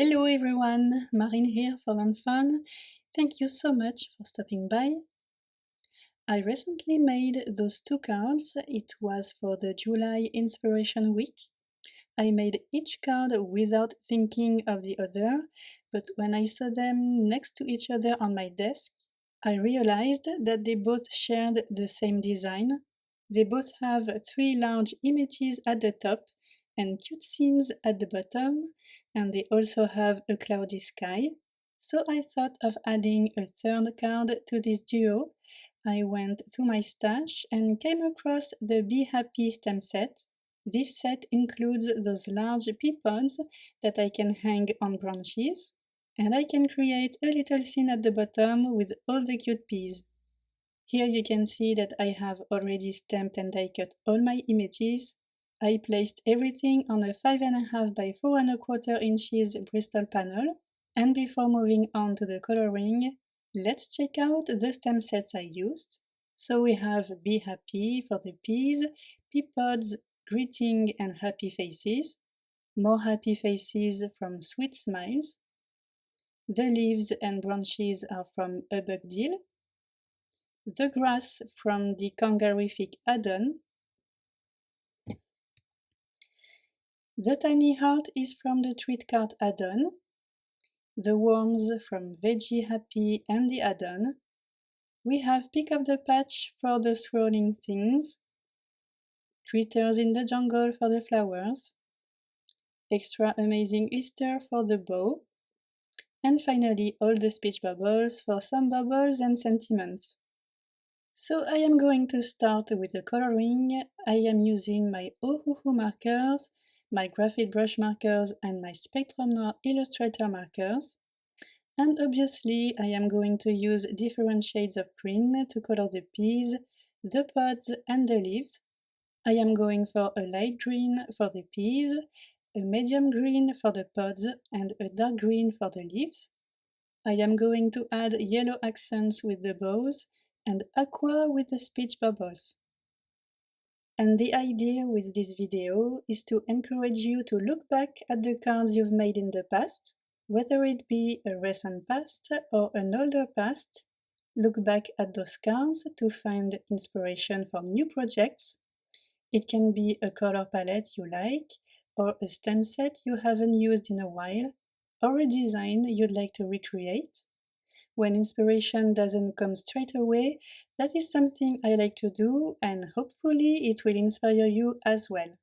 Hello everyone, Marine here for lawnfawn. Thank you so much for stopping by. I recently made those two cards. It was for the July Inspiration Week. I made each card without thinking of the other, but when I saw them next to each other on my desk, I realized that they both shared the same design. They both have three large images at the top and cute scenes at the bottom, and they also have a cloudy sky. So I thought of adding a third card to this duo. I went to my stash and came across the Be Happy stem set. This set includes those large pea pods that I can hang on branches, and I can create a little scene at the bottom with all the cute peas. Here you can see that I have already stamped and die cut all my images. I placed everything on a 5.5 by 4.25 inches Bristol panel, and before moving on to the coloring, let's check out the stem sets I used. So we have Be Happy for the peas, pea pods, greeting and happy faces, more happy faces from Sweet Smiles. The leaves and branches are from A Bug Deal. The grass from the kanga-rrific add-on. The tiny heart is from the treat card add-on. The worms from Veggie Happy and the add-on. We have Pick Up the Patch for the swirling things. Critters in the Jungle for the flowers. Extra Amazing Easter for the bow. And finally, all the speech bubbles for some bubbles and sentiments. So I am going to start with the coloring. I am using my Ohuhu markers, my graphite brush markers and my Spectrum Noir Illustrator markers. And obviously I am going to use different shades of green to color the peas, the pods and the leaves. I am going for a light green for the peas, a medium green for the pods and a dark green for the leaves. I am going to add yellow accents with the bows and aqua with the speech bubbles. And the idea with this video is to encourage you to look back at the cards you've made in the past, whether it be a recent past or an older past. Look back at those cards to find inspiration for new projects. It can be a color palette you like, or a stem set you haven't used in a while, or a design you'd like to recreate. When inspiration doesn't come straight away, that is something I like to do, and hopefully it will inspire you as well.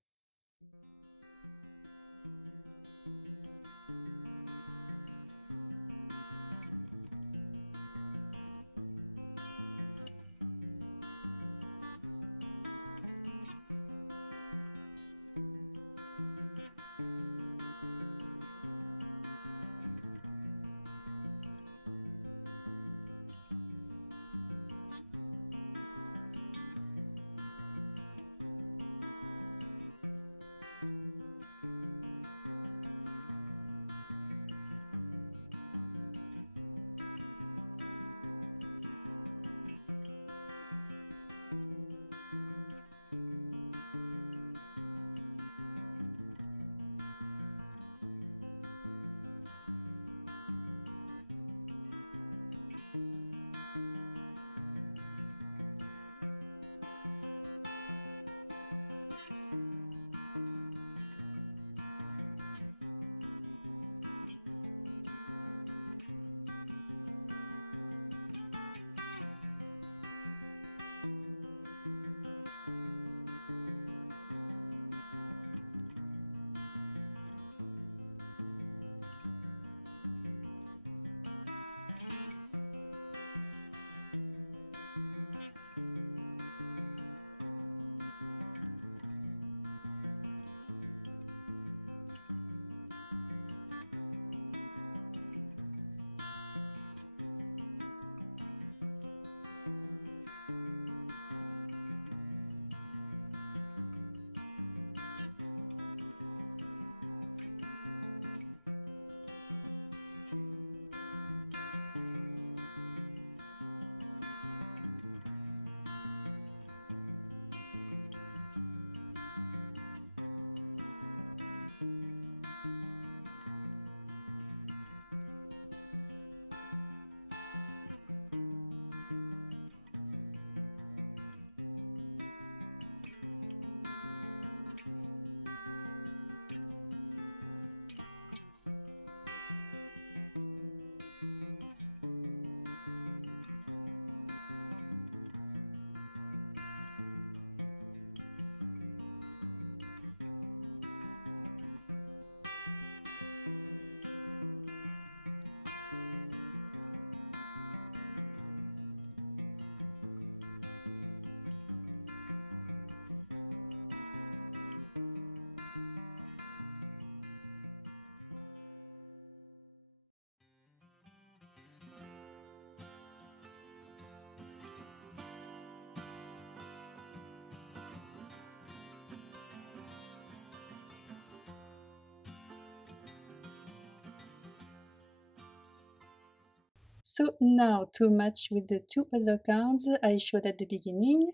So now, to match with the two other cards I showed at the beginning,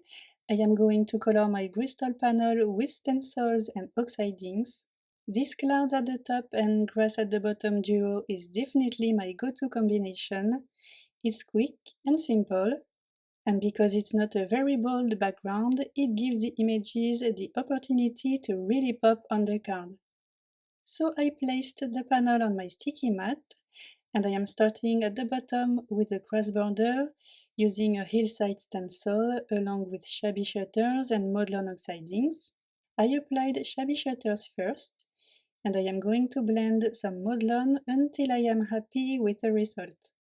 I am going to color my Bristol panel with stencils and oxidings. This clouds at the top and grass at the bottom duo is definitely my go-to combination. It's quick and simple, and because it's not a very bold background, it gives the images the opportunity to really pop on the card. So I placed the panel on my sticky mat, and I am starting at the bottom with a grass border using a hillside stencil along with shabby shutters and Modlon oxidings. I applied shabby shutters first, and I am going to blend some Modlon until I am happy with the result.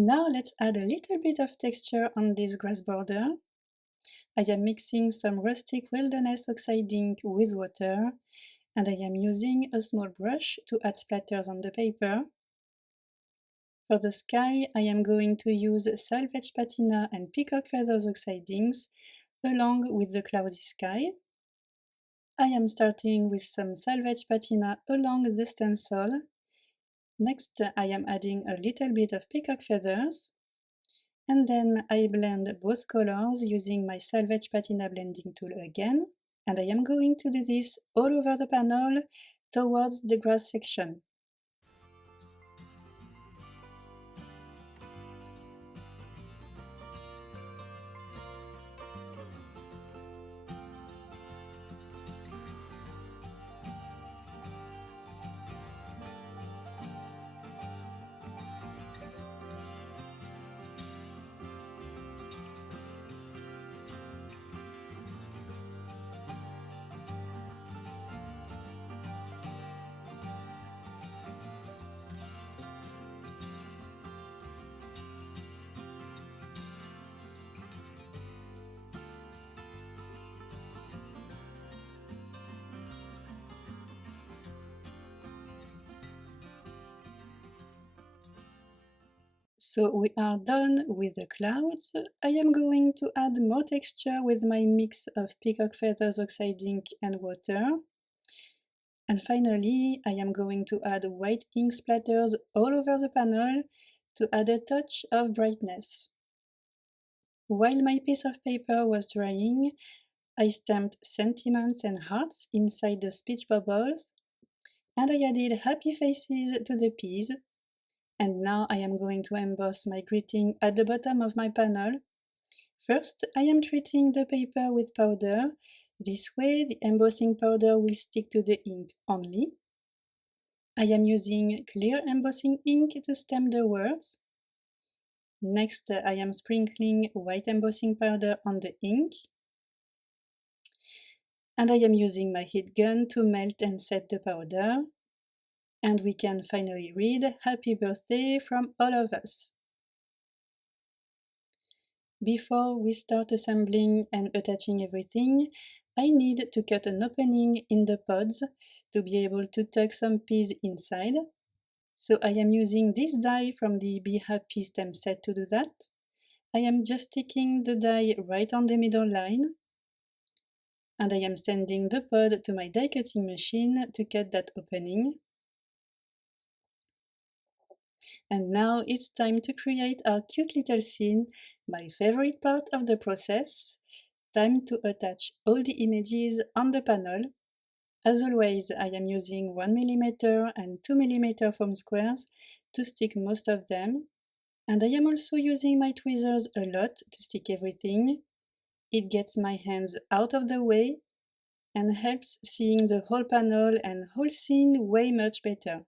Now let's add a little bit of texture on this grass border. I am mixing some rustic wilderness oxiding with water, and I am using a small brush to add splatters on the paper. For the sky, I am going to use salvage patina and peacock feathers oxidings along with the cloudy sky. I am starting with some salvage patina along the stencil. Next, I am adding a little bit of peacock feathers. And then I blend both colors using my salvage patina blending tool again. And I am going to do this all over the panel towards the grass section. So we are done with the clouds. I am going to add more texture with my mix of peacock feathers oxiding and water. And finally, I am going to add white ink splatters all over the panel to add a touch of brightness. While my piece of paper was drying, I stamped sentiments and hearts inside the speech bubbles, and I added happy faces to the peas. And now I am going to emboss my greeting at the bottom of my panel. First, I am treating the paper with powder. This way, the embossing powder will stick to the ink only. I am using clear embossing ink to stamp the words. Next, I am sprinkling white embossing powder on the ink. And I am using my heat gun to melt and set the powder. And we can finally read Happy Birthday from all of us. Before we start assembling and attaching everything, I need to cut an opening in the pods to be able to tuck some peas inside. So I am using this die from the Be Happy stem set to do that. I am just sticking the die right on the middle line. And I am sending the pod to my die cutting machine to cut that opening. And now it's time to create our cute little scene, my favorite part of the process. Time to attach all the images on the panel. As always, I am using 1mm and 2mm foam squares to stick most of them. And I am also using my tweezers a lot to stick everything. It gets my hands out of the way and helps seeing the whole panel and whole scene way much better.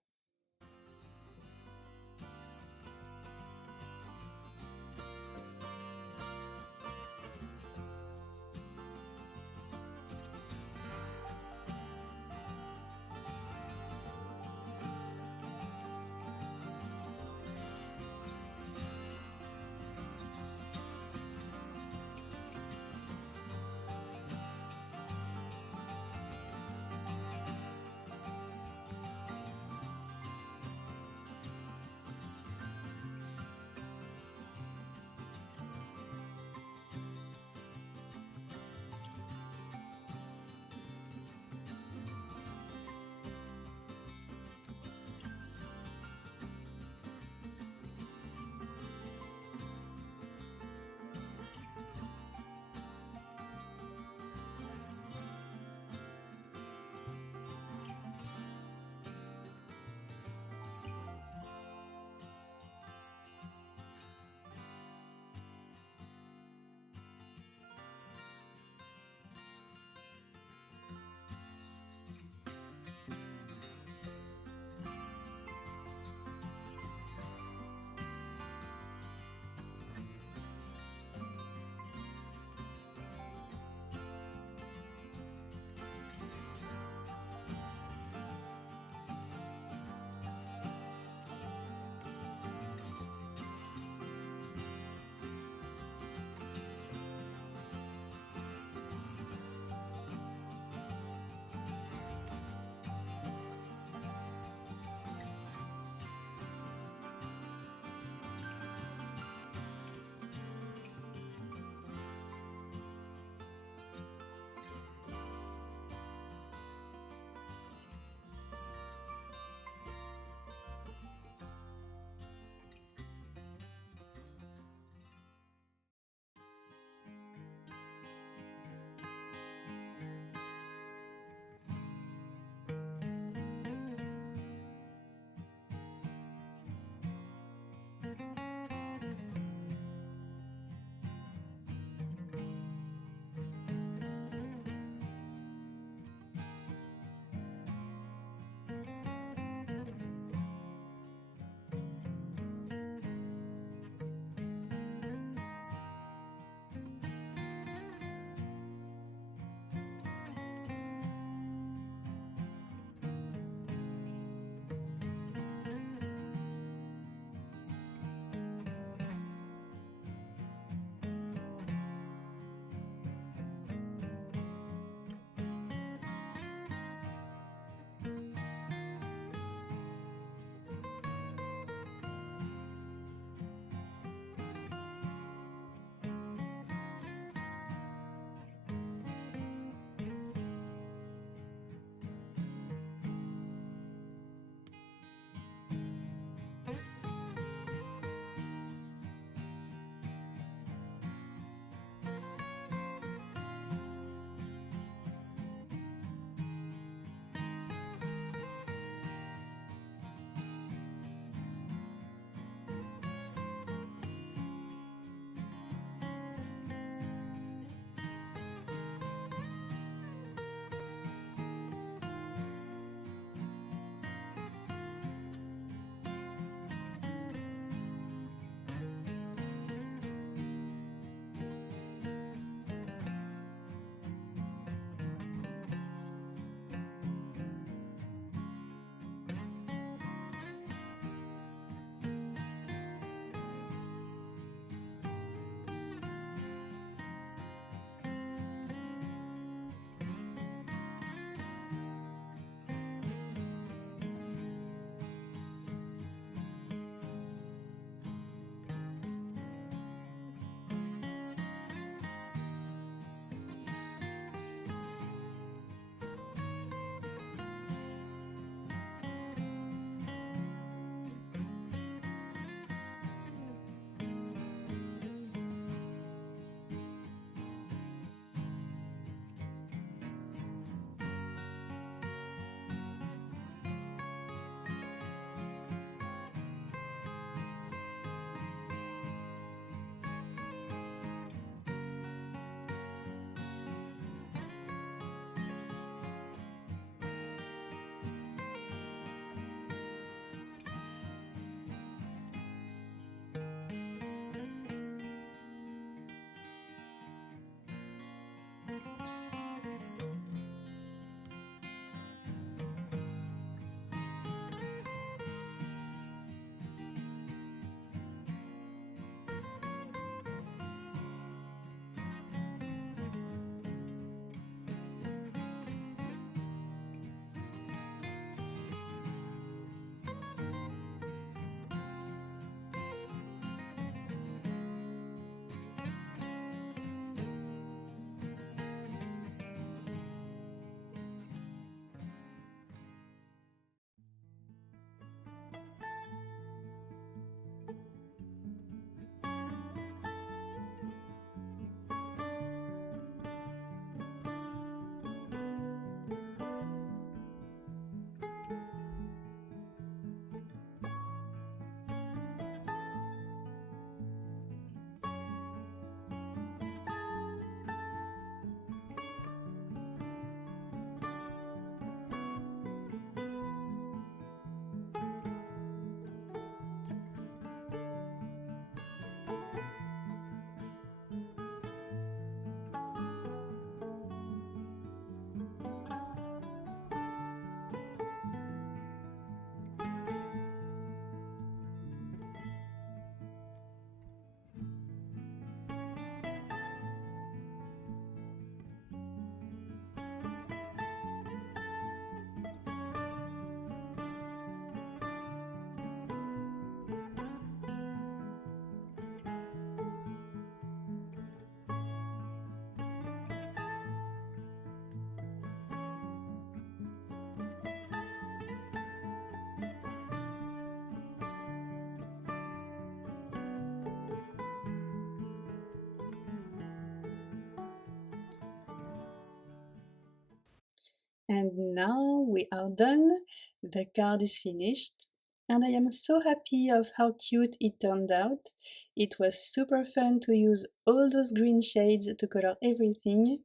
And now we are done, the card is finished, and I am so happy of how cute it turned out. It was super fun to use all those green shades to color everything,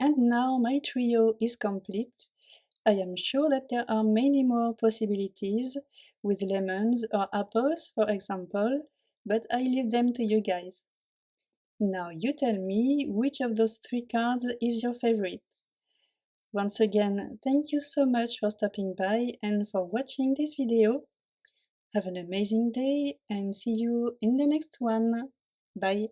and now my trio is complete. I am sure that there are many more possibilities, with lemons or apples for example, but I leave them to you guys. Now you tell me which of those three cards is your favorite. Once again, thank you so much for stopping by and for watching this video. Have an amazing day and see you in the next one. Bye!